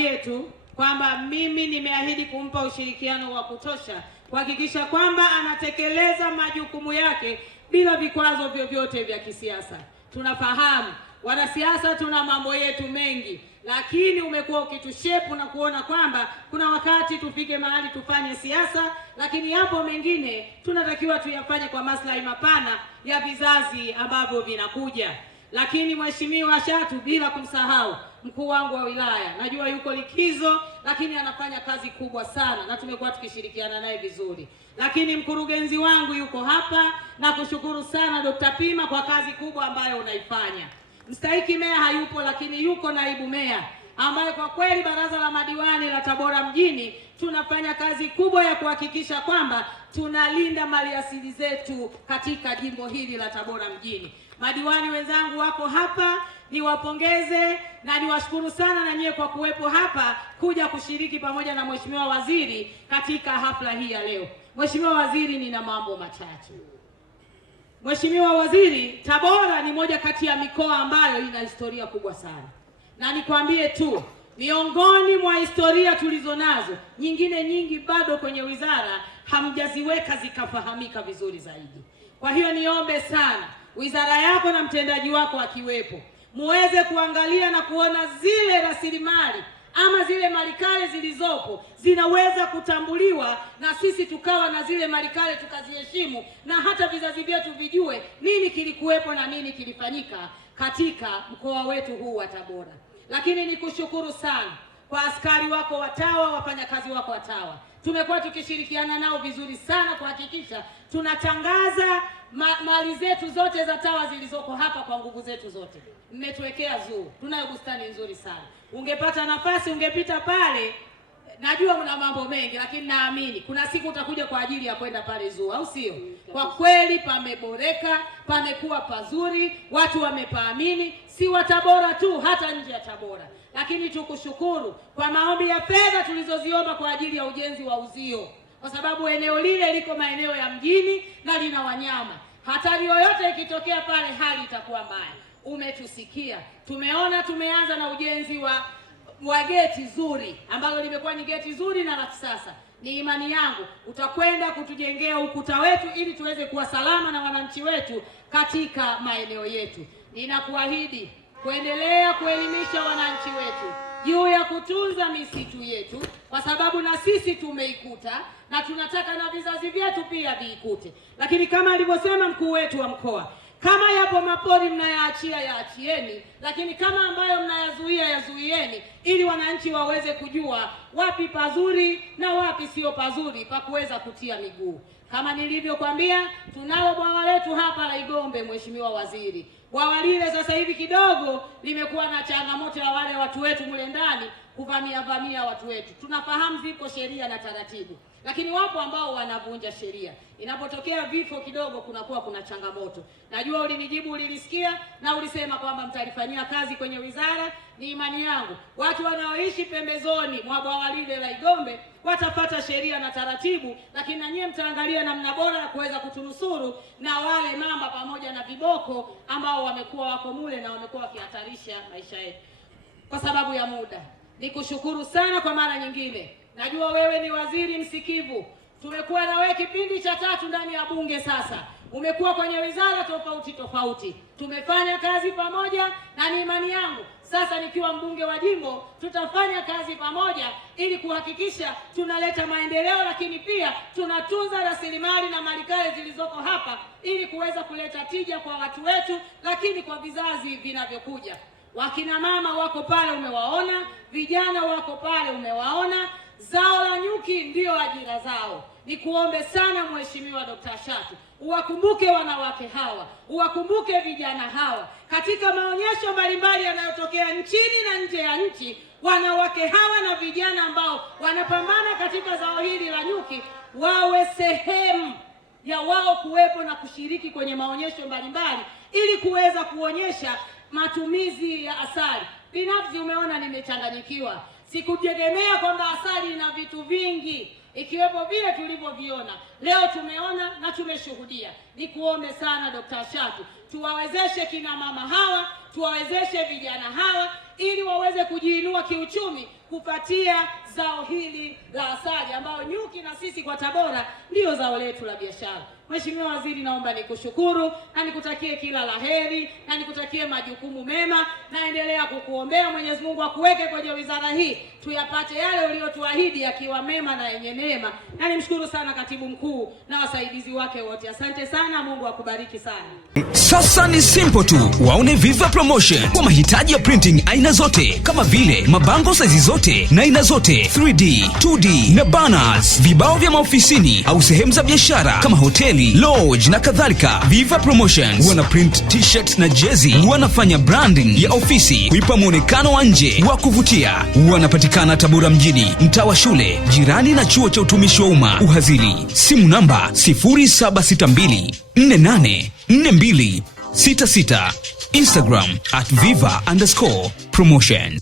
nikwambie tu kwamba mimi nimeahidi kumpa ushirikiano wa kutosha kuhakikisha kwamba anatekeleza majukumu yake bila vikwazo vyovyote vya kisiasa. Tunafahamu wanasiasa tuna mambo yetu mengi, lakini umekuwa ukitushepu na kuona kwamba kuna wakati tufike mahali tufanye siasa, lakini yapo mengine tunatakiwa tuyafanye kwa maslahi mapana ya vizazi ambavyo vinakuja. Lakini Mheshimiwa Shatu, bila kumsahau mkuu wangu wa wilaya, najua yuko likizo, lakini anafanya kazi kubwa sana na tumekuwa tukishirikiana naye vizuri. Lakini mkurugenzi wangu yuko hapa, na kushukuru sana Dr. Pima kwa kazi kubwa ambayo unaifanya. Mstahiki meya hayupo, lakini yuko naibu meya ambaye kwa kweli baraza la madiwani la Tabora mjini tunafanya kazi kubwa ya kuhakikisha kwamba tunalinda maliasili zetu katika jimbo hili la Tabora mjini. Madiwani wenzangu wako hapa, niwapongeze na niwashukuru sana na nyie kwa kuwepo hapa kuja kushiriki pamoja na Mheshimiwa Waziri katika hafla hii ya leo. Mheshimiwa Waziri, nina mambo machache. Mheshimiwa Waziri, Tabora ni moja kati ya mikoa ambayo ina historia kubwa sana. Na nikwambie tu, miongoni mwa historia tulizonazo, nyingine nyingi bado kwenye wizara hamjaziweka zikafahamika vizuri zaidi. Kwa hiyo niombe sana wizara yako na mtendaji wako akiwepo, muweze kuangalia na kuona zile rasilimali ama zile malikale zilizopo zinaweza kutambuliwa, na sisi tukawa na zile malikale tukaziheshimu, na hata vizazi vyetu vijue nini kilikuwepo na nini kilifanyika katika mkoa wetu huu wa Tabora. Lakini nikushukuru sana kwa askari wako wa TAWA, wafanyakazi wako wa TAWA. Tumekuwa tukishirikiana nao vizuri sana kuhakikisha tunatangaza mali zetu zote za TAWA zilizoko hapa kwa nguvu zetu zote. Mmetuwekea zoo, tunayo bustani nzuri sana. Ungepata nafasi ungepita pale. Najua mna mambo mengi, lakini naamini kuna siku utakuja kwa ajili ya kwenda pale zoo, au sio? Kwa kweli pameboreka, pamekuwa pazuri, watu wamepaamini, si wa Tabora tu, hata nje ya Tabora. Lakini tukushukuru kwa maombi ya fedha tulizoziomba kwa ajili ya ujenzi wa uzio, kwa sababu eneo lile liko maeneo ya mjini na lina wanyama. Hatari yoyote ikitokea pale, hali itakuwa mbaya. Umetusikia. Tumeona tumeanza na ujenzi wa geti zuri ambalo limekuwa ni geti zuri na la kisasa. Ni imani yangu utakwenda kutujengea ukuta wetu ili tuweze kuwa salama na wananchi wetu katika maeneo yetu. Ninakuahidi kuendelea kuelimisha wananchi wetu juu ya kutunza misitu yetu, kwa sababu na sisi tumeikuta na tunataka na vizazi vyetu pia viikute. Lakini kama alivyosema mkuu wetu wa mkoa, kama yapo mapori mnayaachia yaachieni, lakini kama ambayo mnayazuia yazuieni, ili wananchi waweze kujua wapi pazuri na wapi sio pazuri pa kuweza kutia miguu. Kama nilivyokuambia, tunalo bwawa letu hapa la Igombe, Mheshimiwa Waziri. Bwawa lile sasa hivi kidogo limekuwa na changamoto ya wale watu wetu mule ndani kuvamia watu wetu. Tunafahamu ziko sheria na taratibu, lakini wapo ambao wanavunja sheria. Inapotokea vifo kidogo kunakuwa kuna changamoto. Najua ulinijibu, ulilisikia na ulisema kwamba mtalifanyia kazi kwenye wizara. Ni imani yangu watu wanaoishi pembezoni mwa bwawa lile la Igombe watapata sheria na taratibu, lakini na nyie mtaangalia namna bora ya kuweza kutunusuru na wale mamba pamoja na viboko ambao wamekuwa wako mule na wamekuwa wakihatarisha maisha yetu. Kwa sababu ya muda, nikushukuru sana kwa mara nyingine. Najua wewe ni waziri msikivu. Tumekuwa na wewe kipindi cha 3 ndani ya bunge sasa. Umekuwa kwenye wizara tofauti. Tumefanya kazi pamoja, na ni imani yangu sasa nikiwa mbunge wa jimbo tutafanya kazi pamoja ili kuhakikisha tunaleta maendeleo, lakini pia tunatunza rasilimali na malikale zilizoko hapa ili kuweza kuleta tija kwa watu wetu, lakini kwa vizazi vinavyokuja. Wakina mama wako pale umewaona, vijana wako pale umewaona. Zao la nyuki ndio ajira zao. Nikuombe sana Mheshimiwa Dr. Shatu, uwakumbuke wanawake hawa, uwakumbuke vijana hawa katika maonyesho mbalimbali yanayotokea nchini na nje ya nchi. Wanawake hawa na vijana ambao wanapambana katika zao hili la nyuki wawe sehemu ya wao kuwepo na kushiriki kwenye maonyesho mbalimbali ili kuweza kuonyesha matumizi ya asali. Binafsi umeona nimechanganyikiwa. Sikutegemea kwamba asali ina vitu vingi ikiwepo vile tulivyoviona. Leo tumeona na tumeshuhudia. Nikuombe sana Dr. Shatu, tuwawezeshe kina mama hawa, tuwawezeshe vijana hawa ili waweze kujiinua kiuchumi kupatia zao hili la asali, ambayo nyuki na sisi kwa Tabora ndio zao letu la biashara. Mheshimiwa Waziri, naomba nikushukuru na nikutakie kila laheri na nikutakie majukumu mema. Naendelea kukuombea Mwenyezi Mungu akuweke kwenye wizara hii, tuyapate yale uliyotuahidi yakiwa mema na yenye neema. Na nimshukuru sana katibu mkuu na wasaidizi wake wote. Asante sana, Mungu akubariki sana. Sasa ni simple tu, waone Viva Promotion kwa mahitaji ya printing aina zote, kama vile mabango saizi zote na aina zote, 3D, 2D na banners, vibao vya maofisini au sehemu za biashara kama hoteli, lodge na kadhalika. Viva Promotions wana print t-shirt na jezi, wanafanya branding ya ofisi kuipa muonekano wa nje wa kuvutia. Wanapatikana Tabora mjini, mtaa wa shule, jirani na chuo cha utumishi wa umma Uhazili. Simu namba 0762 484266. Instagram @viva_promotion.